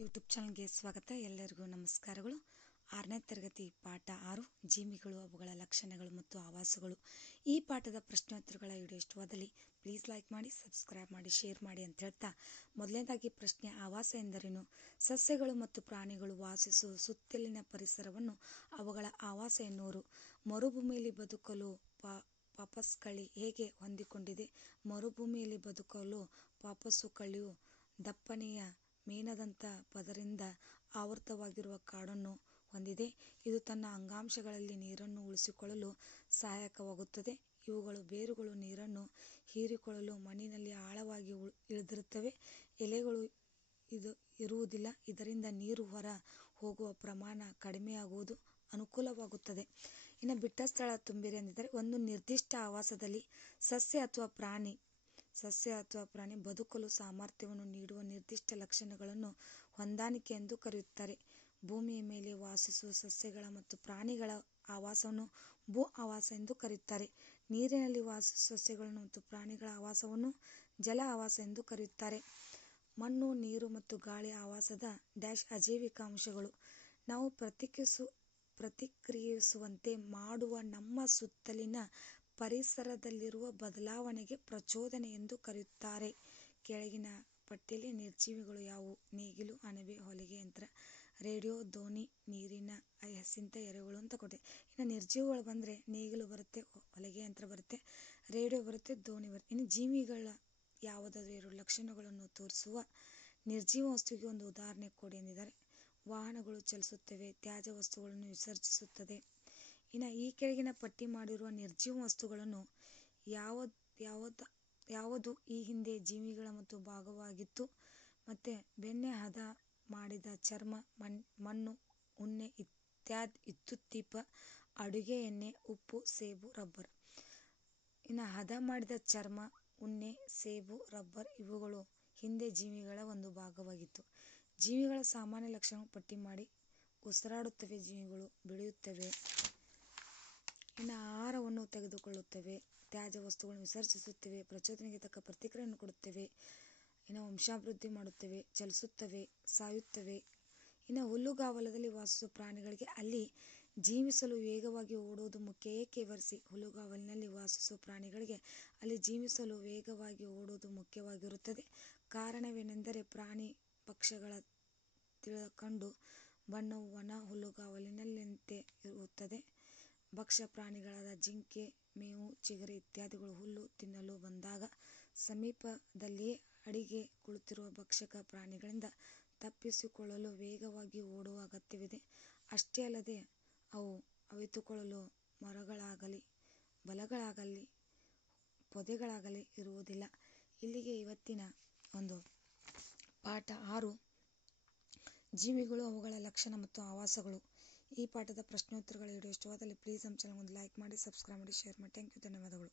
YouTube ಚಾನಲ್ಗೆ ಸ್ವಾಗತ. ಎಲ್ಲರಿಗೂ ನಮಸ್ಕಾರಗಳು. ಆರನೇ ತರಗತಿ ಪಾಠ ಆರು. ಜೀವಿಗಳು, ಅವುಗಳ ಲಕ್ಷಣಗಳು ಮತ್ತು ಆವಾಸಗಳು. ಈ ಪಾಠದ ಪ್ರಶ್ನೋತ್ತರಗಳ ವಿಡಿಯೋ ಇಷ್ಟವಾದಲ್ಲಿ ಪ್ಲೀಸ್ ಲೈಕ್ ಮಾಡಿ ಸಬ್ಸ್ಕ್ರೈಬ್ ಮಾಡಿ ಶೇರ್ ಮಾಡಿ ಅಂತ ಹೇಳ್ತಾ ಮೊದಲನೇದಾಗಿ ಪ್ರಶ್ನೆ, ಆವಾಸ ಎಂದರೇನು? ಸಸ್ಯಗಳು ಮತ್ತು ಪ್ರಾಣಿಗಳು ವಾಸಿಸುವ ಸುತ್ತಲಿನ ಪರಿಸರವನ್ನು ಅವುಗಳ ಆವಾಸ ಎನ್ನುವರು. ಮರುಭೂಮಿಯಲ್ಲಿ ಬದುಕಲು ಪಾ ಪಾಪಸ್ಕಳಿ ಹೇಗೆ ಹೊಂದಿಕೊಂಡಿದೆ? ಮರುಭೂಮಿಯಲ್ಲಿ ಬದುಕಲು ಪಾಪಸ್ಸು ಕಳಿಯು ದಪ್ಪನೆಯ ಮೇಣದಂಥ ಪದರಿಂದ ಆವೃತವಾಗಿರುವ ಕಾಡನ್ನು ಹೊಂದಿದೆ. ಇದು ತನ್ನ ಅಂಗಾಂಶಗಳಲ್ಲಿ ನೀರನ್ನು ಉಳಿಸಿಕೊಳ್ಳಲು ಸಹಾಯಕವಾಗುತ್ತದೆ. ಇವುಗಳು ಬೇರುಗಳು ನೀರನ್ನು ಹೀರಿಕೊಳ್ಳಲು ಮಣ್ಣಿನಲ್ಲಿ ಆಳವಾಗಿ ಇಳಿದಿರುತ್ತವೆ. ಎಲೆಗಳು ಇದು ಇರುವುದಿಲ್ಲ. ಇದರಿಂದ ನೀರು ಹೊರ ಹೋಗುವ ಪ್ರಮಾಣ ಕಡಿಮೆಯಾಗುವುದು ಅನುಕೂಲವಾಗುತ್ತದೆ. ಇನ್ನು ಬಿಟ್ಟ ಸ್ಥಳ ತುಂಬಿರಿ ಎಂದಿದ್ದರೆ, ಒಂದು ನಿರ್ದಿಷ್ಟ ಆವಾಸದಲ್ಲಿ ಸಸ್ಯ ಅಥವಾ ಪ್ರಾಣಿ ಸಸ್ಯ ಅಥವಾ ಪ್ರಾಣಿ ಬದುಕಲು ಸಾಮರ್ಥ್ಯವನ್ನು ನೀಡುವ ನಿರ್ದಿಷ್ಟ ಲಕ್ಷಣಗಳನ್ನು ಹೊಂದಾಣಿಕೆ ಎಂದು ಕರೆಯುತ್ತಾರೆ. ಭೂಮಿಯ ಮೇಲೆ ವಾಸಿಸುವ ಸಸ್ಯಗಳ ಮತ್ತು ಪ್ರಾಣಿಗಳ ಆವಾಸವನ್ನು ಭೂ ಆವಾಸ ಎಂದು ಕರೆಯುತ್ತಾರೆ. ನೀರಿನಲ್ಲಿ ವಾಸಿಸುವ ಸಸ್ಯಗಳನ್ನು ಮತ್ತು ಪ್ರಾಣಿಗಳ ಆವಾಸವನ್ನು ಜಲ ಆವಾಸ ಎಂದು ಕರೆಯುತ್ತಾರೆ. ಮಣ್ಣು, ನೀರು ಮತ್ತು ಗಾಳಿ ಆವಾಸದ ಡ್ಯಾಶ್ ಅಜೈವಿಕ ಅಂಶಗಳು ನಾವು ಪ್ರತಿಕ್ರಿಯಿಸು, ಪ್ರತಿಕ್ರಿಯಿಸುವಂತೆ ಮಾಡುವ ನಮ್ಮ ಸುತ್ತಲಿನ ಪರಿಸರದಲ್ಲಿರುವ ಬದಲಾವಣೆಗೆ ಪ್ರಚೋದನೆ ಎಂದು ಕರೆಯುತ್ತಾರೆ. ಕೆಳಗಿನ ಪಟ್ಟಿಯಲ್ಲಿ ನಿರ್ಜೀವಿಗಳು ಯಾವುವು? ನೇಗಿಲು, ಅಣಬೆ, ಹೊಲಿಗೆ ಯಂತ್ರ, ರೇಡಿಯೋ ದೋಣಿ ನೀರಿನ ಹಸಿಂತ ಎರೆಹುಳು ಅಂತ ಕೊಟ್ಟಿದೆ. ಇನ್ನು ನಿರ್ಜೀವಿಗಳು ಬಂದರೆ ನೇಗಿಲು ಬರುತ್ತೆ ಹೊಲಿಗೆ ಯಂತ್ರ ಬರುತ್ತೆ, ರೇಡಿಯೋ ಬರುತ್ತೆ ದೋಣಿ ಬರುತ್ತೆ. ಇನ್ನು ಜೀವಿಗಳ ಯಾವುದಾದ್ರೂ ಎರಡು ಲಕ್ಷಣಗಳನ್ನು ತೋರಿಸುವ ನಿರ್ಜೀವ ವಸ್ತುವಿಗೆ ಒಂದು ಉದಾಹರಣೆ ಕೊಡಿ ಎಂದಿದ್ದಾರೆ. ವಾಹನಗಳು ಚಲಿಸುತ್ತವೆ, ತ್ಯಾಜ್ಯ ವಸ್ತುಗಳನ್ನು ವಿಸರ್ಜಿಸುತ್ತದೆ. ಇನ್ನು ಈ ಕೆಳಗಿನ ಪಟ್ಟಿ ಮಾಡಿರುವ ನಿರ್ಜೀವ ವಸ್ತುಗಳನ್ನು ಯಾವ ಯಾವತ್ತ ಯಾವುದು ಈ ಹಿಂದೆ ಜೀವಿಗಳ ಮತ್ತು ಭಾಗವಾಗಿತ್ತು. ಮತ್ತು ಬೆಣ್ಣೆ, ಹದ ಮಾಡಿದ ಚರ್ಮ, ಮಣ್, ಮಣ್ಣು, ಉಣ್ಣೆ ಇತ್ಯಾದಿ ಇತ್ತುತ್ತೀಪ ಅಡುಗೆ ಎಣ್ಣೆ, ಉಪ್ಪು, ಸೇಬು, ರಬ್ಬರ್. ಇನ್ನು ಹದ ಮಾಡಿದ ಚರ್ಮ, ಉಣ್ಣೆ, ಸೇಬು, ರಬ್ಬರ್ ಇವುಗಳು ಹಿಂದೆ ಜೀವಿಗಳ ಒಂದು ಭಾಗವಾಗಿತ್ತು. ಜೀವಿಗಳ ಸಾಮಾನ್ಯ ಲಕ್ಷಣ ಪಟ್ಟಿ ಮಾಡಿ ಉಸಿರಾಡುತ್ತವೆ, ಜೀವಿಗಳು ಬೆಳೆಯುತ್ತವೆ. ತೆಗೆದುಕೊಳ್ಳುತ್ತವೆ ತ್ಯಾಜ್ಯ ವಸ್ತುಗಳನ್ನು ವಿಸರ್ಜಿಸುತ್ತವೆ. ಪ್ರಚೋದನೆಗೆ ತಕ್ಕ ಪ್ರತಿಕ್ರಿಯೆಯನ್ನು ಕೊಡುತ್ತವೆ. ಇನ್ನು ವಂಶಾಭಿವೃದ್ಧಿ ಮಾಡುತ್ತವೆ. ಚಲಿಸುತ್ತವೆ. ಸಾಯುತ್ತವೆ. ಇನ್ನು ಹುಲ್ಲುಗಾವಲದಲ್ಲಿ ವಾಸಿಸುವ ಪ್ರಾಣಿಗಳಿಗೆ ಅಲ್ಲಿ ಜೀವಿಸಲು ವೇಗವಾಗಿ ಓಡುವುದು ಮುಖ್ಯ. ಏಕೆ ವಿವರಿಸಿ ಹುಲ್ಲುಗಾವಲಿನಲ್ಲಿ ವಾಸಿಸುವ ಪ್ರಾಣಿಗಳಿಗೆ ಅಲ್ಲಿ ಜೀವಿಸಲು ವೇಗವಾಗಿ ಓಡುವುದು ಮುಖ್ಯವಾಗಿರುತ್ತದೆ. ಕಾರಣವೇನೆಂದರೆ ಪ್ರಾಣಿ ಪಕ್ಷಗಳ ತಿಳಕಂಡು ಬಣ್ಣವು ಒಣ ಹುಲ್ಲುಗಾವಲಿನಲ್ಲಿನಂತೆ ಇರುತ್ತದೆ. ಭಕ್ಷ್ಯ ಪ್ರಾಣಿಗಳಾದ ಜಿಂಕೆ, ಮೇವು, ಚಿಗರೆ ಇತ್ಯಾದಿಗಳು ಹುಲ್ಲು ತಿನ್ನಲು ಬಂದಾಗ ಸಮೀಪದಲ್ಲಿಯೇ ಅಡಿಗೆ ಕುಳಿತಿರುವ ಭಕ್ಷಕ ಪ್ರಾಣಿಗಳಿಂದ ತಪ್ಪಿಸಿಕೊಳ್ಳಲು ವೇಗವಾಗಿ ಓಡುವ ಅಗತ್ಯವಿದೆ. ಅಷ್ಟೇ ಅಲ್ಲದೆ ಅವು ಅವಿತುಕೊಳ್ಳಲು ಮರಗಳಾಗಲಿ, ಬಲಗಳಾಗಲಿ, ಪೊದೆಗಳಾಗಲಿ ಇರುವುದಿಲ್ಲ. ಇಲ್ಲಿಗೆ ಇವತ್ತಿನ ಒಂದು ಪಾಠ ಆರು. ಜೀವಿಗಳು ಅವುಗಳ ಲಕ್ಷಣ ಮತ್ತು ಆವಾಸಗಳು. ಈ ಪಾಠದ ಪ್ರಶ್ನೋತ್ತರಗಳ ವಿಡಿಯೋ ಇಷ್ಟವಾದಲ್ಲಿ ಪ್ಲೀಸ್ ನಮ್ಮ ಚಾನಲ್ ಒಂದು ಲೈಕ್ ಮಾಡಿ ಸಬ್ಸ್ಕ್ರೈಬ್ ಮಾಡಿ ಶೇರ್ ಮಾಡಿ. ಥ್ಯಾಂಕ್ ಯು ಧನ್ಯವಾದಗಳು.